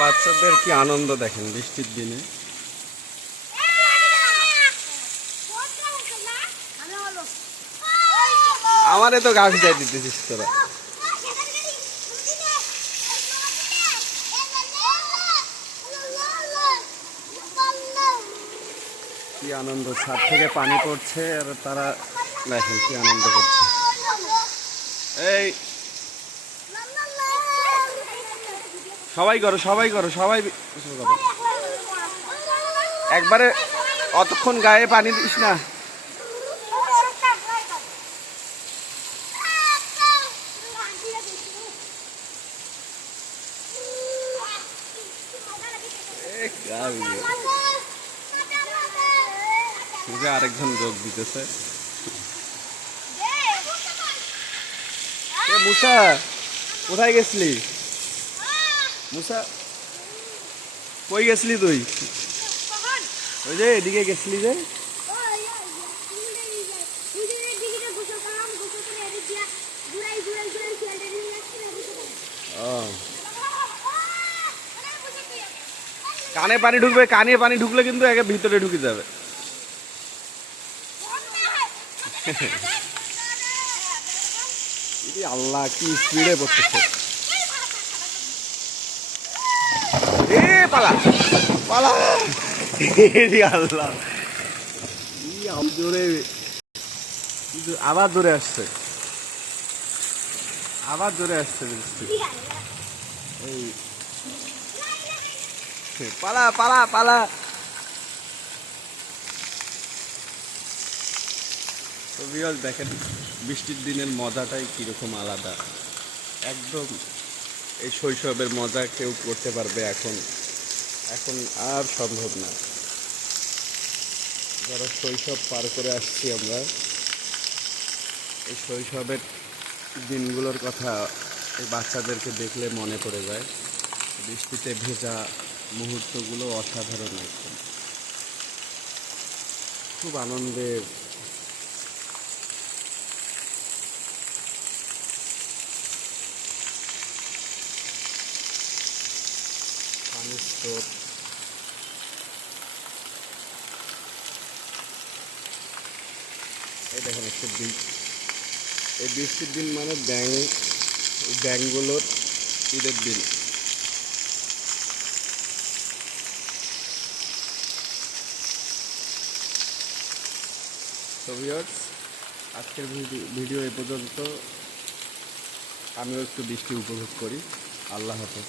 বাচ্চাদের কি আনন্দ দেখেন বৃষ্টির দিনে? আমারে তো গা ভিজাই দিতেছিস তোরা। কি আনন্দ, ছাদ থেকে পানি পড়ছে আর তারা দেখেন কি আনন্দ করছে। এই সবাই করো সবাই করো, সবাই একবারে অতক্ষণ গায়ে পানি দিস না। আরেকজন যোগ দিতেছে। কোথায় গেছিলি? মুসা কই গেছিলি তুই? ওই যে এদিকে গেছিলি যে। ও কানে পানি ঢুকবে কানে পানি ঢুকলে কিন্তু একে ভিতরে ঢুকে যাবে। আল্লাহ কি স্পিডে পড়তেছে এ পালা। পালা। আল্লাহ। জোরে আবার জোরে আসছে। আবার জোরে আসছে এই। পালা পালা পালা। তো বিরল, দেখেন, বৃষ্টির দিনের মজাটাই কীরকম আলাদা। একদম এই শৈশবের মজা কেউ করতে পারবে এখন। এখন আর সম্ভব না। যারা শৈশব পার করে আসছি আমরা, এই শৈশবের দিনগুলোর কথা এই বাচ্চাদেরকে দেখলে মনে পড়ে যায়। বৃষ্টিতে ভেজা মুহূর্তগুলো অসাধারণ একদম। খুব আনন্দের পানির স্রোত। এই দেখেন একটা বীজ এই বৃষ্টির দিন মানে ব্যাং ব্যাংগুলোর ঈদের দিন। তো আজকের ভিডিও এ পর্যন্ত আমিও একটু বৃষ্টি উপভোগ করি। আল্লাহ হাফেজ।